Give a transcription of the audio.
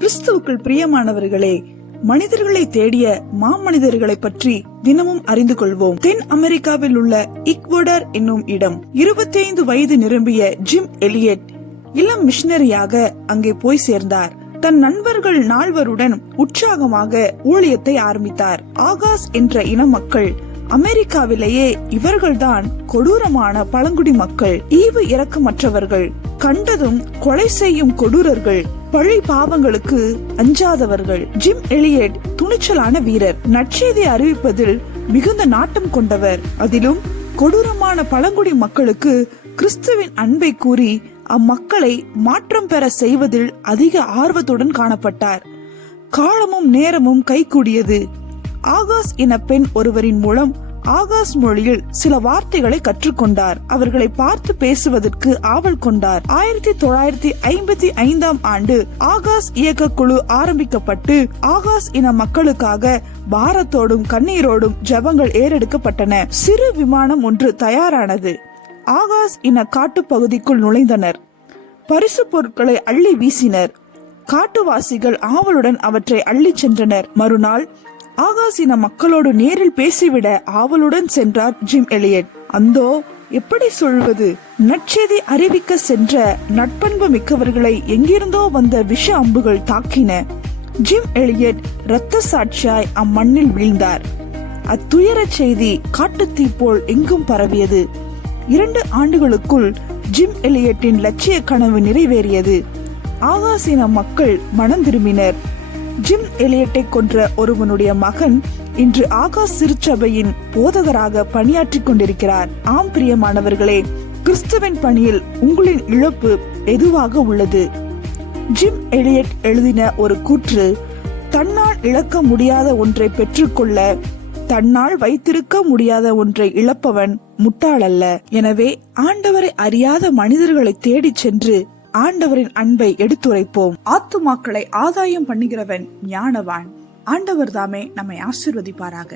கிறிஸ்துவுக்குள் பிரியமானவர்களே, மனிதர்களை தேடிய மாமனிதர்களை பற்றி தினமும் அறிந்து கொள்வோம். தென் அமெரிக்காவில் உள்ள ஈக்வடார் என்னும் இடம். 25 வயது நிரம்பிய ஜிம் எலியட் இளம் மிஷனரியாக அங்கே போய் சேர்ந்தார். தன் நண்பர்கள் 4 உற்சாகமாக ஊழியத்தை ஆரம்பித்தார். ஆகாஸ் என்ற இன மக்கள் அமெரிக்காவிலேயே இவர்கள்தான் கொடூரமான பழங்குடி மக்கள். ஈவு இரக்கமற்றவர்கள், கண்டதும் கொலை செய்யும் கொடூரர்கள், பழி பாவங்களுக்கு அஞ்சாதவர்கள். ஜிம் எலியட் துணிச்சலான வீரர், நற்செய்தி அறிவிப்பதில் மிகுந்த நாட்டம் கொண்டவர். அதிலும் கொடூரமான பழங்குடி மக்களுக்கு கிறிஸ்துவின் அன்பை கூறி அம்மக்களை மாற்றம் பெற செய்வதில் அதிக ஆர்வத்துடன் காணப்பட்டார். காலமும் நேரமும் கைகூடியது. ஆகாஸ் என பெண் ஒருவரின் மூலம் ஆகாஸ் மொழியில் சில வார்த்தைகளை கற்றுக்கொண்டார். அவர்களை பார்த்து பேசுவதற்கு ஆவல் கொண்டார். 1955 ஆண்டு ஆகாஸ் இயக்க குழு ஆரம்பிக்கப்பட்டு ஆகாஸ் இன மக்களுக்காக பாரத்தோடும் கண்ணீரோடும் ஜெபங்கள் ஏறெடுக்கப்பட்டன. சிறு விமானம் ஒன்று தயாரானது. ஆகாஸ் இன காட்டு பகுதிக்குள் நுழைந்தனர். பரிசு பொருட்களை அள்ளி வீசினர். காட்டுவாசிகள் ஆவலுடன் அவற்றை அள்ளி சென்றனர். மறுநாள் ஆகாஸ் இன மக்களோடு நேரில் பேசிவிட ஆவலுடன் சென்றார் ஜிம் எலியட். அந்தோ எப்படி சொல்வது, நற்செய்தி அறிவிக்க சென்ற நட்பண்பு மிக்கவர்களை எங்கிருந்தோ வந்த விஷ அம்புகள் தாக்கின. ஜிம் எலியட் இரத்த சாட்சியாய் அம்மண்ணில் வீழ்ந்தார். அத்துயர செய்தி காட்டுத்தீ போல் எங்கும் பரவியது. 2 ஆண்டுகளுக்குள் ஜிம் எலியட்டின் லட்சிய கனவு நிறைவேறியது. ஆகாஸ் இன மக்கள் மனம் திரும்பினர். ஜிம் எலியட்டை கொன்ற ஒருவனுடைய மகன் இன்று ஆகாஸ் சிறுசபையின் போதகராக பணியாற்றிக் கொண்டிருக்கிறார். ஆம் பிரியமானவர்களே, கிறிஸ்துவின் பணியில் உங்களின் இழப்பு எதுவாக உள்ளது? ஜிம் எலியட் எழுதின ஒரு கூற்று, தன்னால் இழக்க முடியாத ஒன்றை பெற்றுக்கொள்ள தன்னால் வைத்திருக்க முடியாத ஒன்றை இழப்பவன் முட்டாள் அல்ல. எனவே ஆண்டவரை அறியாத மனிதர்களை தேடி சென்று ஆண்டவரின் அன்பை எடுத்துரைப்போம். ஆத்துமாக்களை ஆதாயம் பண்ணுகிறவன் ஞானவான். ஆண்டவர் தாமே நம்மை ஆசீர்வதிப்பாராக.